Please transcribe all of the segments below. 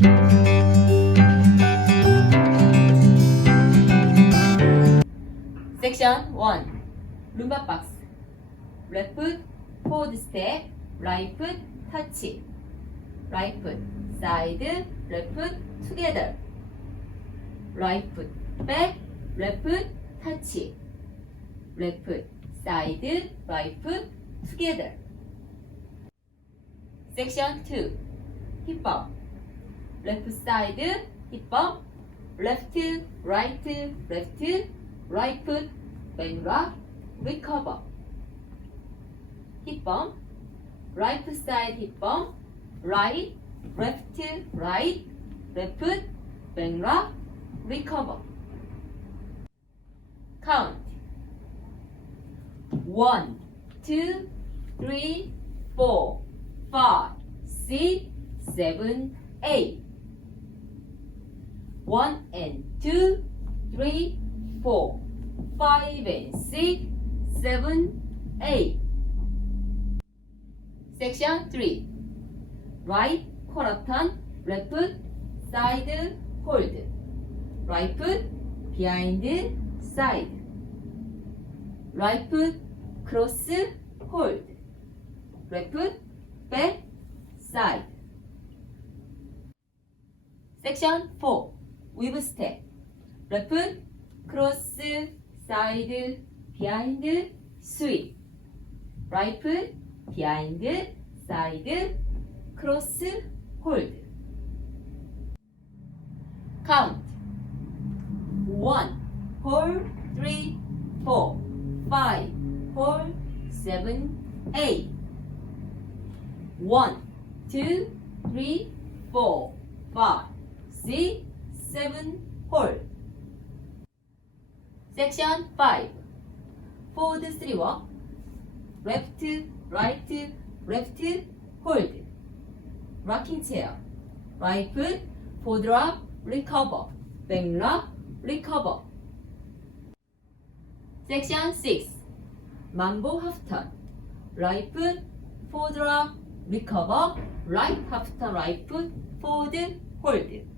Section 1 Rumba box. Left foot, forward step, right foot, touch. Right foot, side, left foot, together. Right foot, back, left foot, touch. Left foot, side, right foot, together. Section 2 Hip hop. Left side, hip hop. Left, right, left, right foot, bend rock, recover. Hip bump, right side hip bump, right, left, right, left foot, bend rock, recover. Count. 1, 2, 3, 4, 5, 6, 7, 8. 1 and 2, 3, 4, 5 and 6, 7, 8. Section 3 Right quarter turn, left foot, side, hold. Right foot, behind, side. Right foot, cross, hold. Left foot, back, side. Section 4 Weave step. Left foot, cross, side, behind, sweep. Right foot, behind, side, cross, hold. Count. 1, hold, 3, 4, 5, hold, 7, 8. 1, 2, 3, 4, 5, 6, 7, hold. Section 5 Forward 3 walk. Left, right, left, hold. Rocking chair. Right foot, forward rock, recover. Back rock, recover. Section 6 Mambo half turn. Right foot, forward rock, recover. Right half turn, right foot, forward, hold.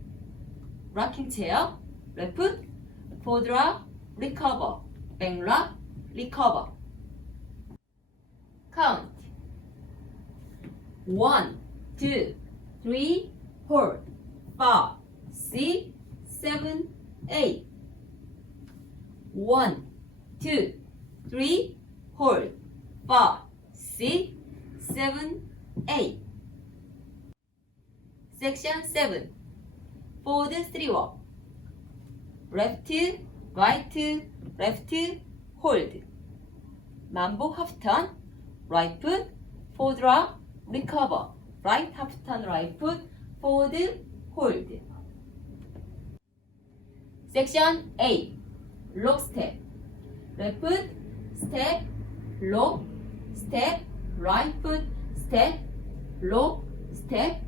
Rocking chair. Left foot, forward rock, recover. Back rock, recover. Count. 1, 2, 3, 4, 5, 6, 7, 8. 1, 2, 3, 4, 5, 6, 7, 8. Section 7 Forward 3 walk. Left, right, left, hold. Mambo half turn. Right foot, forward rock, recover. Right half turn, right foot, forward, hold. Section 8 Lock step. Left foot, step, lock, step, right foot, step, lock, step,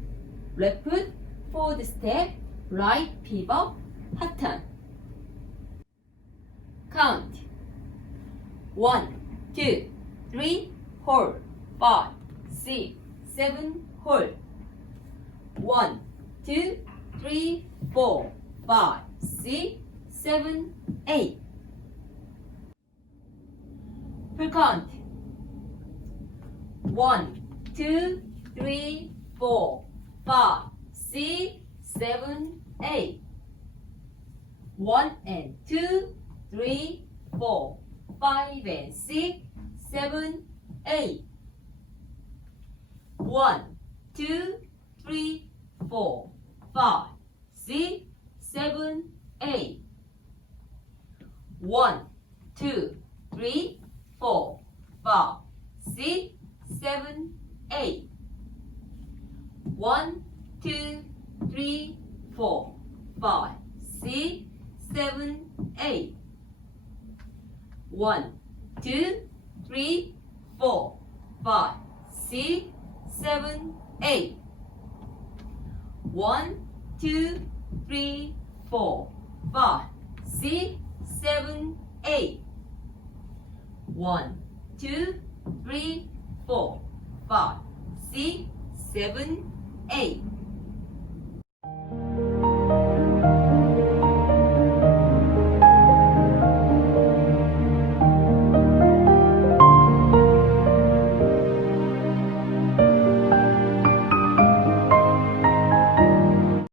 left foot, forward step, right pivot, half turn. Count. 1, 2, 3, 4, 5, 6, 7, hold. 1, 2, 3, 4, 5, 6, 7, 8. Full count. 1, 2, 3, 4, 5, 6, 7, 8. 1 and 2, 3, 4, 5 and 6, 7, 8. 1, 2, 3, 4, 5, 6, 7, 8. 1, 2, 3, 4, 5, 6, 7, 8. 1, 2, 3, 4, 5, 6, 7, 8. 1, 2, 3, 4, 5, 6, 7, 8. 1, 2, 3, 4, 5, 6, 7, 8. 1, 2, 3, 4, 5, 6, 7, 8.